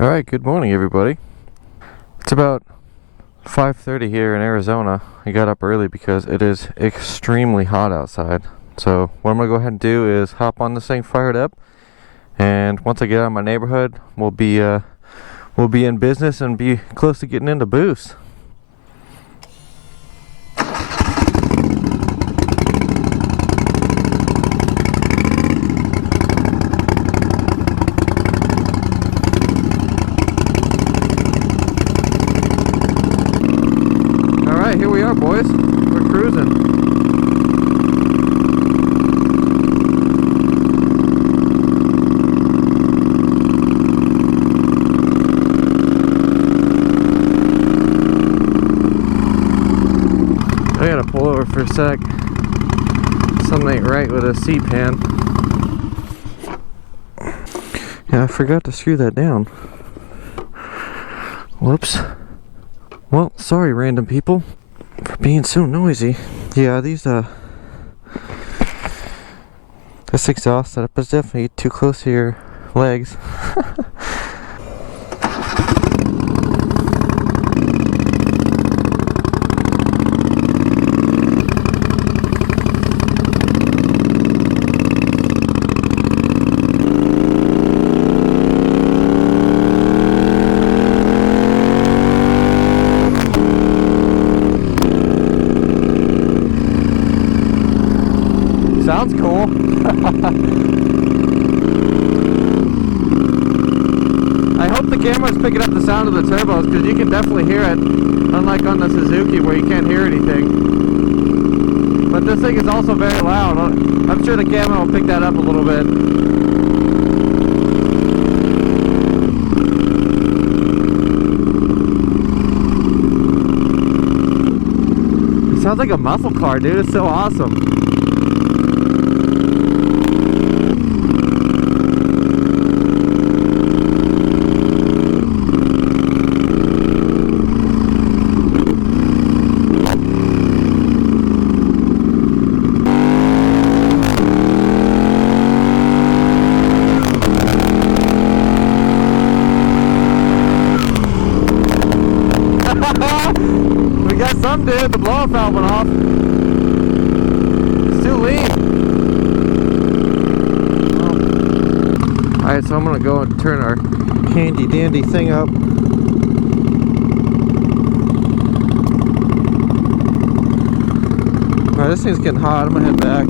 Alright, good morning everybody. It's about 5:30 here in Arizona. I got up early because it is extremely hot outside. So what I'm going to go ahead and do is hop on this thing, fire it up, and once I get out of my neighborhood, we'll be in business and be close to getting into boost. Here we are, boys. We're cruising. I gotta pull over for a sec. Something ain't right with a seat pan. Yeah, I forgot to screw that down. Whoops. Well, sorry, random people, for being so noisy. Yeah, this exhaust setup is definitely too close to your legs. Sounds cool. I hope the camera's picking up the sound of the turbos, because you can definitely hear it, unlike on the Suzuki where you can't hear anything. But this thing is also very loud. I'm sure the camera will pick that up a little bit. It sounds like a muscle car, dude. It's so awesome. We got some, dude. The blow-off valve went off. It's too lean. Oh. Alright, so I'm gonna go and turn our handy dandy thing up. Alright, this thing's getting hot. I'm gonna head back.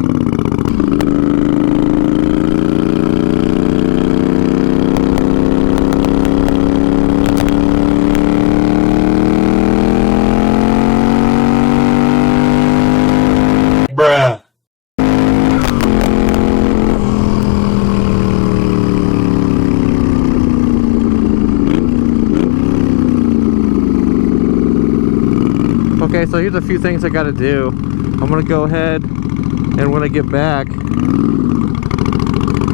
Bruh. Okay, so here's a few things I gotta do. I'm gonna go ahead and when I get back,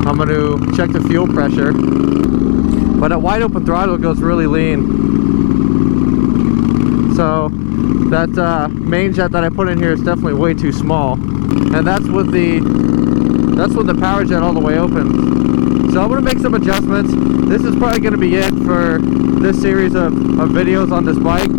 I'm gonna check the fuel pressure. But at wide open throttle it goes really lean. So that main jet that I put in here is definitely way too small, and that's with the power jet all the way open. So I'm gonna make some adjustments. This is probably gonna be it for this series of videos on this bike.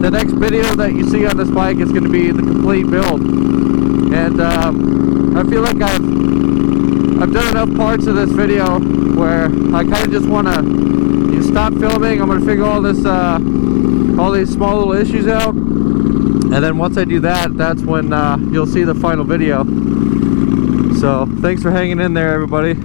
The next video that you see on this bike is gonna be the complete build, and I feel like I've done enough parts of this video where I kind of just want to stop filming. I'm gonna figure all these small little issues out. And then once I do that, that's when you'll see the final video. So thanks for hanging in there, everybody.